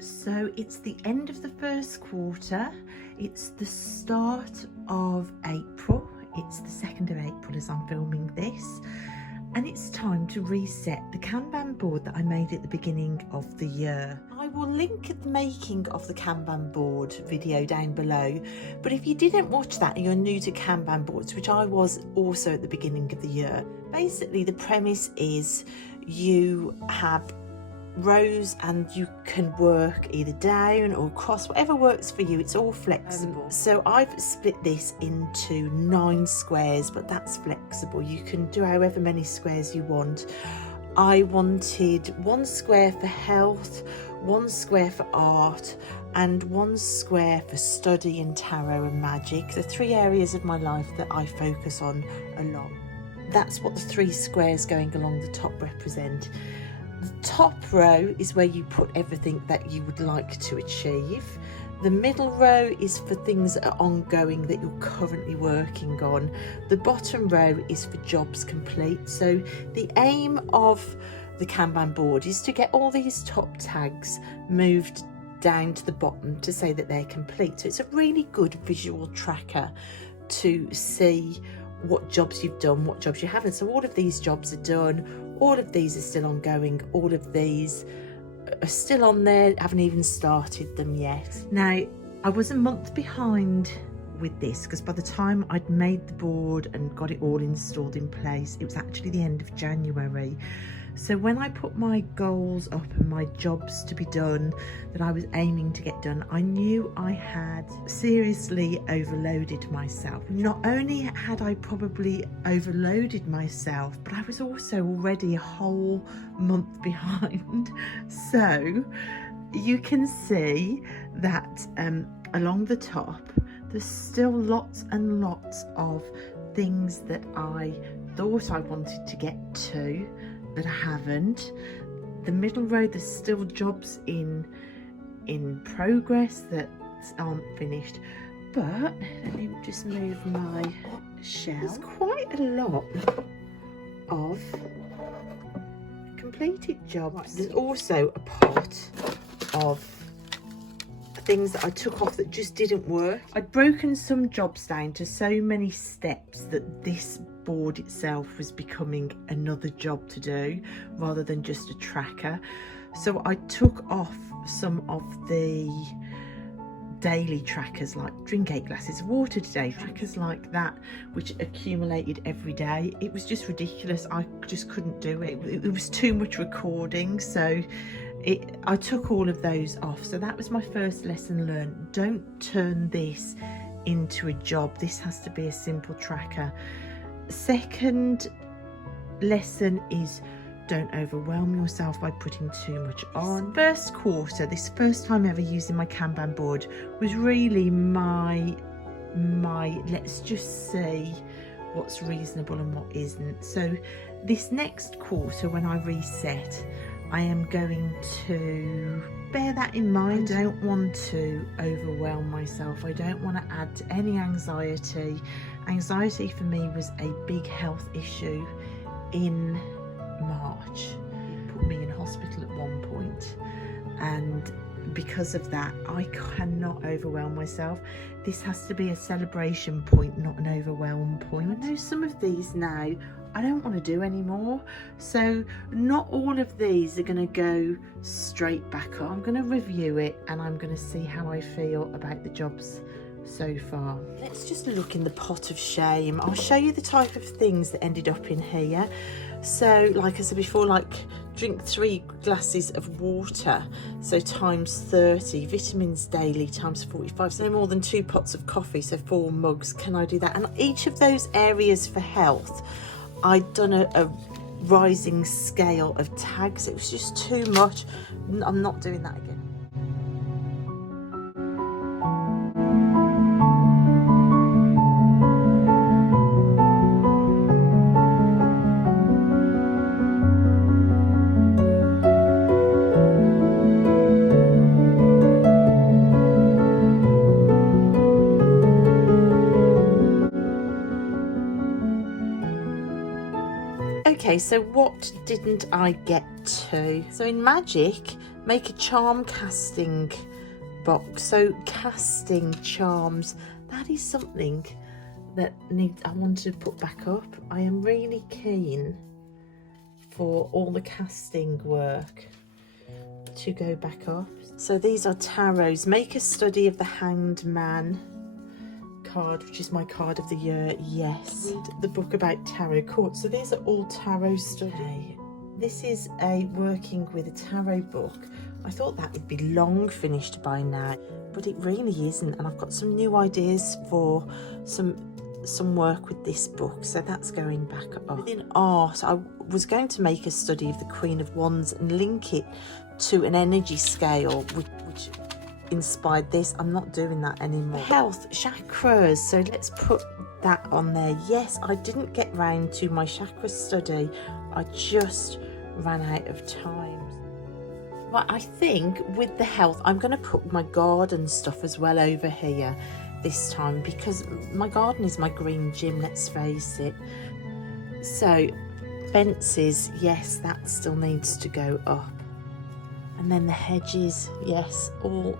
So it's the end of the first quarter, it's the start of April, it's the 2nd of April as I'm filming this, and it's time to reset the Kanban board that I made at the beginning of the year. I will link the making of the Kanban board video down below, but if you didn't watch that and you're new to Kanban boards, which I was also at the beginning of the year, basically the premise is you have rows and you can work either down or across, whatever works for you. It's all flexible. So I've split this into 9 squares, but that's flexible. You can do however many squares you want. I wanted 1 square for health, 1 square for art, and 1 square for study and tarot and magic, the 3 areas of my life that I focus on a lot. That's what the 3 squares going along the top represent. The top row is where you put everything that you would like to achieve. The middle row is for things that are ongoing that you're currently working on. The bottom row is for jobs complete. So the aim of the Kanban board is to get all these top tags moved down to the bottom to say that they're complete. So it's a really good visual tracker to see what jobs you've done, what jobs you haven't. So all of these jobs are done. All of these are still ongoing, all of these are still on there, haven't even started them yet. Now, I was a month behind with this because by the time I'd made the board and got it all installed in place, it was actually the end of January. So when I put my goals up and my jobs to be done that I was aiming to get done, I knew I had seriously overloaded myself. Not only had I probably overloaded myself, but I was also already a whole month behind. So you can see that along the top, there's still lots and lots of things that I thought I wanted to get to that I haven't. The middle row, there's still jobs in progress that aren't finished, but let me just move my shelf. There's quite a lot of completed jobs. There's also a pot of things that I took off that just didn't work. I'd broken some jobs down to so many steps that this board itself was becoming another job to do rather than just a tracker. So I took off some of the daily trackers, like drink 8 glasses of water today, trackers like that, which accumulated every day. It was just ridiculous. I just couldn't do it. It was too much recording, so I took all of those off. So that was my first lesson learned. Don't turn this into a job. This has to be a simple tracker. Second lesson is don't overwhelm yourself by putting too much on. First quarter, this first time ever using my Kanban board, was really my let's just see what's reasonable and what isn't. So this next quarter, when I reset, I am going to bear that in mind. I don't want to overwhelm myself. I don't want to add to any anxiety. Anxiety for me was a big health issue in March. It put me in hospital at one point, and because of that I cannot overwhelm myself. This has to be a celebration point, not an overwhelm point. I know some of these now I don't want to do anymore, so not all of these are going to go straight back up. I'm going to review it and I'm going to see how I feel about the jobs so far. Let's just look in the pot of shame. I'll show you the type of things that ended up in here. So like I said before, like drink 3 glasses of water, so times 30, vitamins daily times 45, so no more than 2 pots of coffee, so 4 mugs. Can I do that? And each of those areas for health, I'd done a rising scale of tags. It was just too much. I'm not doing that again. Okay, so what didn't I get to? So in magic, make a charm casting box. So casting charms, that is something that I want to put back up. I am really keen for all the casting work to go back up. So these are tarots. Make a study of the Hanged Man card, which is my card of the year. Yes, the book about tarot cards. So these are all tarot study. This is a working with a tarot book. I thought that would be long finished by now, but it really isn't, and I've got some new ideas for some work with this book, so that's going back up. Within art, I was going to make a study of the Queen of Wands and link it to an energy scale which inspired this. I'm not doing that anymore. Health, chakras, so let's put that on there. Yes, I didn't get round to my chakra study, I just ran out of time. But I think with the health, I'm going to put my garden stuff as well over here this time, because my garden is my green gym, let's face it. So fences, yes, that still needs to go up. And then the hedges, yes, all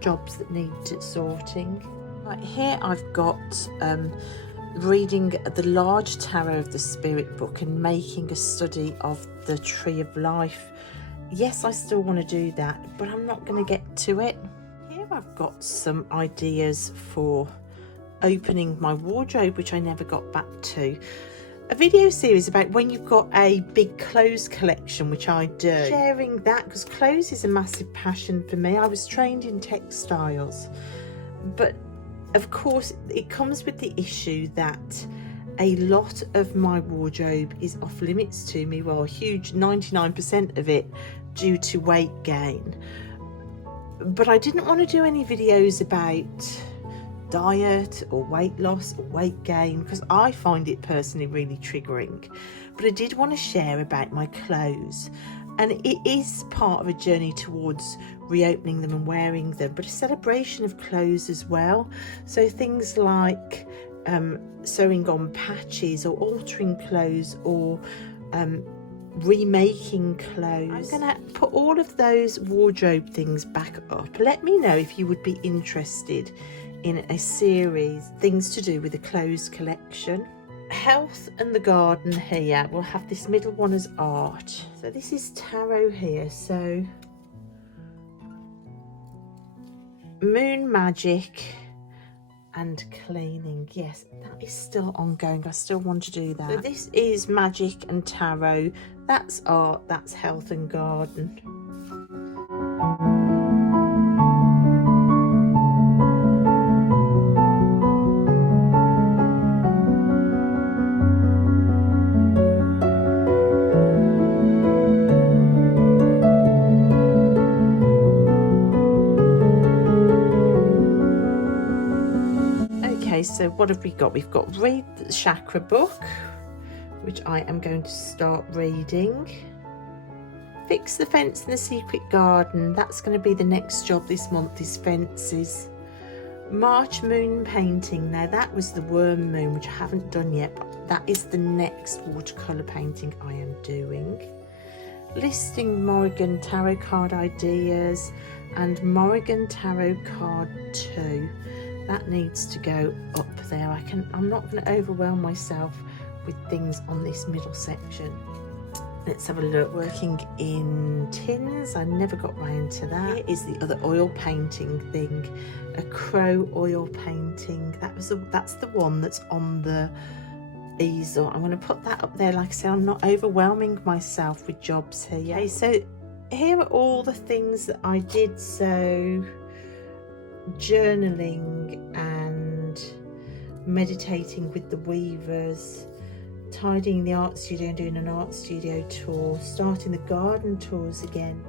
jobs that need sorting. Right, here I've got reading the large tarot of the spirit book and making a study of the tree of life. Yes, I still want to do that, but I'm not going to get to it. Here I've got some ideas for opening my wardrobe, which I never got back to. A video series about when you've got a big clothes collection, which I do. Sharing that, because clothes is a massive passion for me. I was trained in textiles, but of course it comes with the issue that a lot of my wardrobe is off limits to me. Well, a huge 99% of it due to weight gain. But I didn't want to do any videos about diet or weight loss or weight gain, because I find it personally really triggering. But I did want to share about my clothes, and it is part of a journey towards reopening them and wearing them, but a celebration of clothes as well. So things like sewing on patches or altering clothes or remaking clothes. I'm gonna put all of those wardrobe things back up. Let me know if you would be interested in a series, things to do with the clothes collection. Health and the garden here, we'll have this middle one as art. So this is tarot here, so moon magic and cleaning. Yes, that is still ongoing. I still want to do that. So this is magic and tarot, that's art, that's health and garden. So what have we got? We've got read the chakra book, which I am going to start reading. Fix the fence in the secret garden. That's going to be the next job this month, is fences. March moon painting. Now that was the worm moon, which I haven't done yet, but that is the next watercolour painting I am doing. Listing Morrigan tarot card ideas and Morrigan tarot card 2. That needs to go up there. I'm not going to overwhelm myself with things on this middle section. Let's have a look. Working in tins, I never got round to that. Here is the other oil painting thing, a crow oil painting. That's the one that's on the easel. I'm going to put that up there. Like I said, I'm not overwhelming myself with jobs here. Okay, so here are all the things that I did. So journaling and meditating with the weavers, tidying the art studio and doing an art studio tour, starting the garden tours again,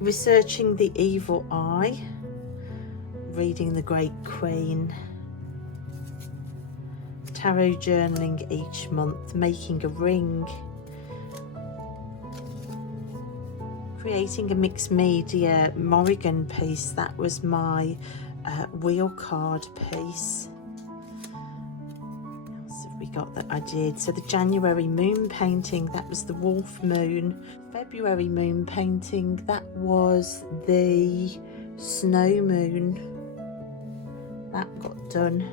researching the evil eye, reading the Great Queen, tarot journaling each month, making a ring, creating a mixed media Morrigan piece. That was my wheel card piece. What else have we got that I did. So the January moon painting, that was the wolf moon. February moon painting, that was the snow moon. That got done.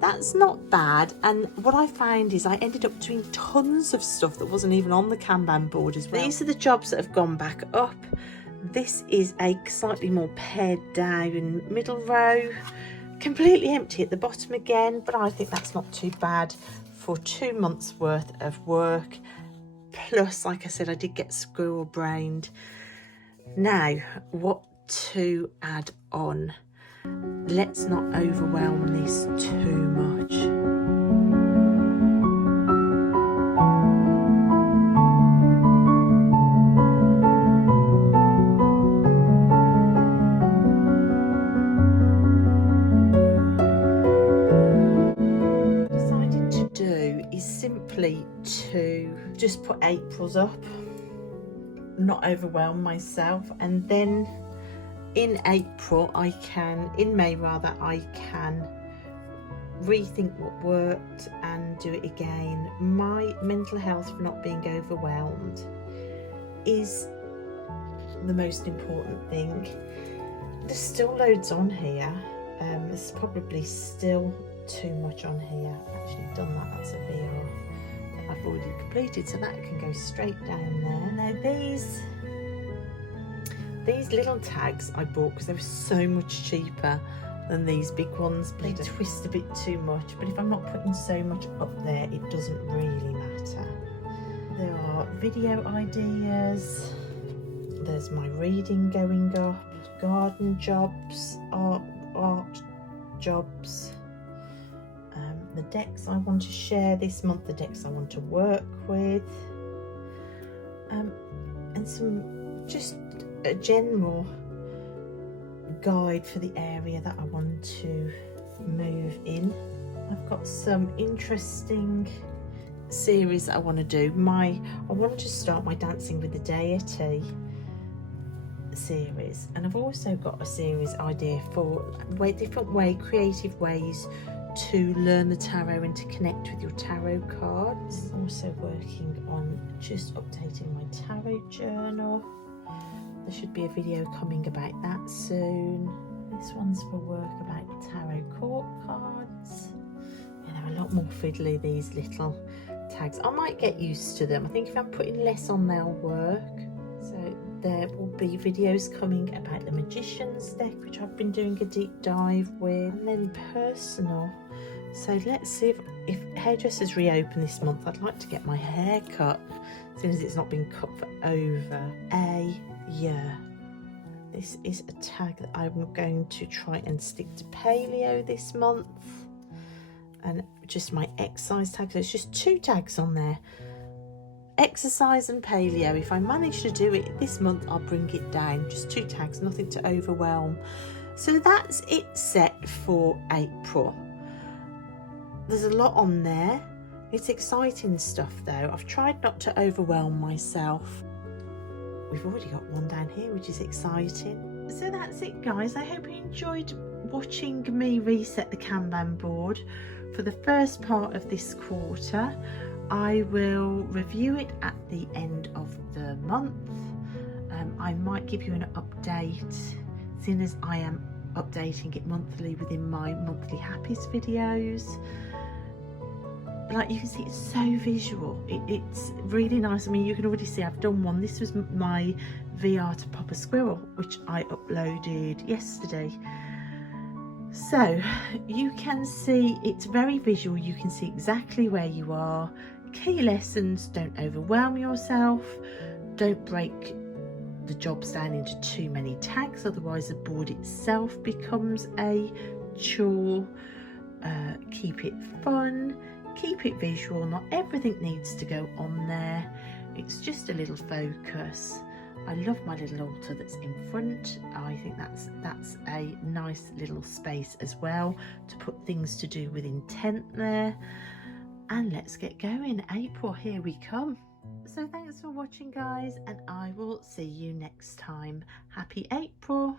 That's not bad, and what I found is I ended up doing tons of stuff that wasn't even on the Kanban board as well. These are the jobs that have gone back up. This is a slightly more pared down middle row, completely empty at the bottom again, but I think that's not too bad for 2 months worth of work. Plus, like I said, I did get squirrel brained. Now, what to add on? Let's not overwhelm this too much. What I decided to do is simply to just put April's up, not overwhelm myself, and then in May rather, I can rethink what worked and do it again. My mental health for not being overwhelmed is the most important thing. There's still loads on here. There's probably still too much on here. I've actually done that, that's a VR that I've already completed, so that can go straight down there. Now these little tags I bought because they were so much cheaper than these big ones. They twist a bit too much, but if I'm not putting so much up there, it doesn't really matter. There are video ideas. There's my reading going up, garden jobs, art jobs, the decks I want to share this month, the decks I want to work with, and some just a general guide for the area that I want to move in. I've got some interesting series that I want to do. I want to start my Dancing with the Deity series, and I've also got a series idea for creative ways to learn the tarot and to connect with your tarot cards. I'm also working on just updating my tarot journal. There should be a video coming about that soon. This one's for work about tarot court cards. They're a lot more fiddly, these little tags. I might get used to them. I think if I'm putting less on, they'll work. So there will be videos coming about the Magician's deck, which I've been doing a deep dive with, and then personal. So let's see if hairdressers reopen this month. I'd like to get my hair cut, seeing as it's not been cut for over a year. This is a tag that I'm going to try and stick to paleo this month, and just my exercise tag. So it's just 2 tags on there, exercise and paleo. If I manage to do it this month, I'll bring it down. Just 2 tags, nothing to overwhelm. So that's it set for April. There's a lot on there. It's exciting stuff though. I've tried not to overwhelm myself. We've already got one down here, which is exciting. So that's it, guys. I hope you enjoyed watching me reset the Kanban board for the first part of this quarter. I will review it at the end of the month. I might give you an update, seeing as I am updating it monthly within my monthly happies videos. Like you can see, it's so visual. It's really nice. I mean, you can already see I've done one. This was my VR to Pop a Squirrel, which I uploaded yesterday. So you can see it's very visual. You can see exactly where you are. Key lessons: don't overwhelm yourself. Don't break the jobs down into too many tags, otherwise the board itself becomes a chore. Keep it fun. Keep it visual. Not everything needs to go on there. It's just a little focus. I love my little altar that's in front. I think that's a nice little space as well to put things to do with intent there. And let's get going. April, here we come. So thanks for watching, guys, and I will see you next time. Happy April.